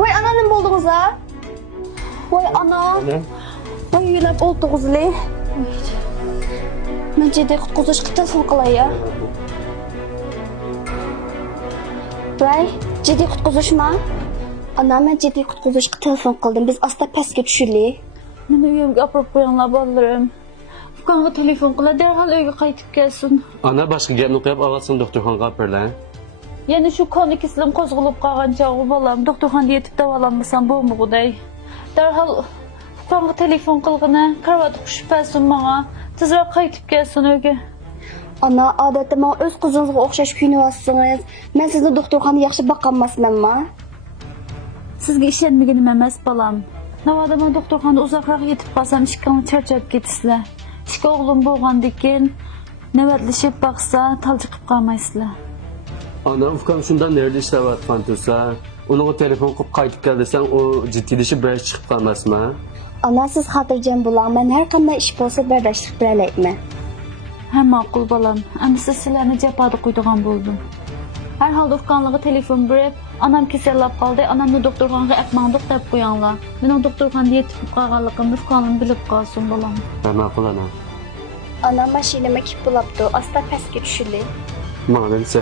Vay ana nima bo'ldingiz ha? Vay ana. Vay yulab o'ldingizli. Men jiddiy qutqazishga telefon qilay ya. Vay, jiddiy qutqazishma. Ana men jiddiy qutqazishga telefon qildim. Biz asta pastga tushirlik. Meni uyimga olib qo'yinglar bolalarım. Ukamga telefon qilib, darhol uyga qaytib kelsin. Ana boshqa gapni qo'yib olsin doktorxonaga olib berlar. Yani şu konu kislim kozgulup qalğan çağı balam, doktorxonada yetib davolanmasam bo'lmaguday. Darhol ukamga telefon qilg'ina, karvatga tushib kelsin menga. Tezroq qaytib kelsin uyga. Ana, odatda men o'z qizingizga o'xshash kuyunyapsınız. Men sizni doktorxonada yaxshi boqolmasmanmi? Sizga ishonmaganim emas balam. Navoda men doktorxonada uzoqroq yetib qolsam, ishqimni charchab ketisizlar. İki oğlum bo'lgandan keyin navbatlashib baqsa, taljiqib qolmaysizlar. Ana ukam shundan nerede ishlayotgan tursa, unga telefon qilib qaytib kel desang, u jiddiyleşib bir chiqib qolmasmi? Ana, siz xotirjam bo'ling. Men har qanday ish bo'lsa bardoshlik berayman. Ha ma'qul balam. Endi siz sizlarni jafoda qo'ydigan bo'ldim. Har holda ukamga telefon berib, anam kasallab qoldi, anamni doktorxonaga apmandiq deb qo'yinglar. Mening doktorxonada yetib qolganligimni ukamim bilib qolsin balam. Ha ma'qul ana. Ana mashinama kip bo'libdi. Asta pastga tushirlik. Ma'lumsa.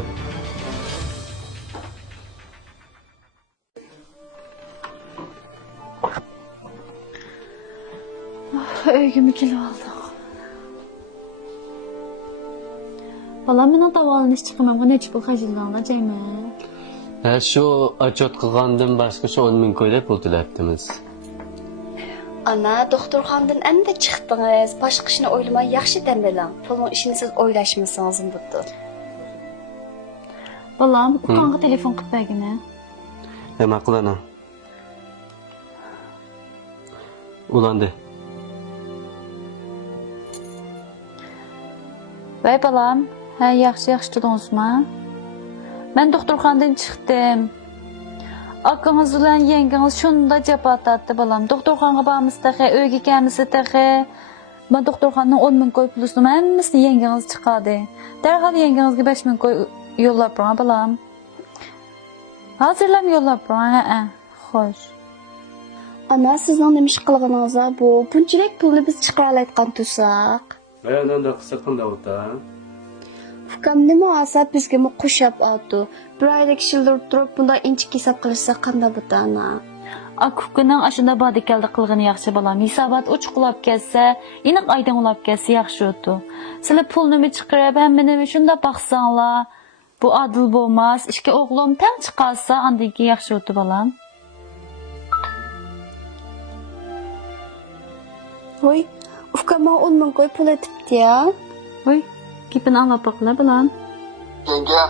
Öygümü kelib oldi. Balam mening davolanish chiqimimga necha pul xarjlangan jaymi? Ha shu achot qilgandan boshqa shu 10 ming ko'ylab pul to'latdimiz. Ana, doktorxonadan endi chiqdingiz. Boshqa ishni o'ylamay yaxshi dam bering. Pulning ishini siz o'ylashmasangiz bo'pti. Balam, ukamga telefon qilib bergina. Ha ma'qul ana. Ulandi. Vay balam, ha yaxshi turdingizmi? Men doktorxonadan chiqdim. Akangiz bilan yengingiz shunda javob atdi balam. Doktorxonaga boramiz taxe, uyga kelamiz taxe. Men doktorxonaning 10 ming qo'y pulini hammasini yengingiz chiqadi. Darhol yengingizga 5 ming qo'y yo'llab bering balam. Hozirlam yo'llab bering, ha. Xo'sh. Ana, sizning nima ish qilganingiz bu? Bunchalik pulni biz chiqara oladigan tursak. Ayonda qilsa qanday o'ta? Ukam nima olsa bizga qo'shib oldi. Bir oylik shildirib turib, bunday inchik hisob qilishsa qanday bo'ta ana? Akukuning ashunda bodikalda qilgani yaxshi balam. Hisobot uchuqlab kelsa, aniq aydan ulab kelsa yaxshi o'tdi. Sizlar pulni chiqarib, hammani shunda baqsanglar, bu adil bo'lmas. Ikki o'g'lim tang chiqarsa, andan keyin yaxshi o'tdi balam. Voy, ukam 10 ming qo'y pul etibdi ya. Voy, gapini anglab baqlar balam. Yenge,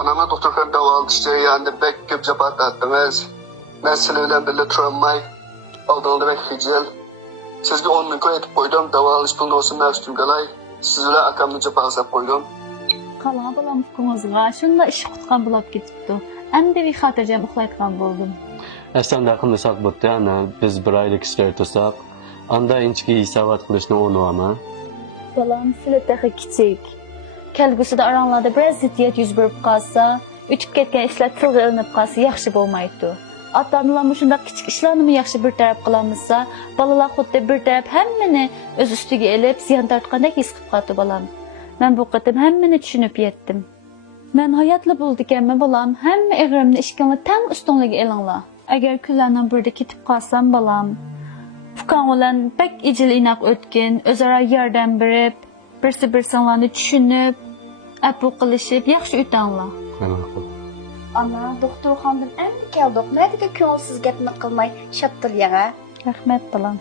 anamı doktorxonada davolashga yani bek ko'p javob attınız. Ben sizlar bilan birga turolmay, oldinda bek xijil. Sizga 10 ming qo'yib qo'ydim, davolash pulini olsin men ustimga olay. Siz bilan akamni javob qo'ydim. Qala balam hukumingizga shunda ish qutgan bo'lib ketibdi. Endi bir xotirjam uxlayotgan bo'ldim. Aslında qilmasak bo'pti ana, biz bir oylik ishlar tursak, anda inchki hisobot qilishni o'rnayman. Balam sizlar taxi kichik. Kelgusida aranglarda biraz ziddiyat yuz berib qolsa, o'tib ketgan ishlar tilga ilinib qolsa yaxshi bo'lmaydi. Ota-onalar shunday kichik ishlarni yaxshi bir taraf qilamizsa, bolalar xuddi bir taraf hammani o'z ustiga elib, ziyon tortgandek his qilib qoldi balam. Men bu qatim hammani tushunib yetdim. Men hayotli bo'ldi-kanmi balam, hamma ig'rimni ishkimni tang ustunligiga elinglar. Agar kunlarning birida ketib qolsam balam, ukam bilan bek ijil inoq o'tgan, o'zaro yordam berib, birsi-birsinlarni tushunib, apu qilishib yaxshi o'tanglar. Ma'qul. Ana, doktorxonadan endi keldik. Nega ko'ngilsiz gapni qilmay, shattil yaga. Rahmat balam.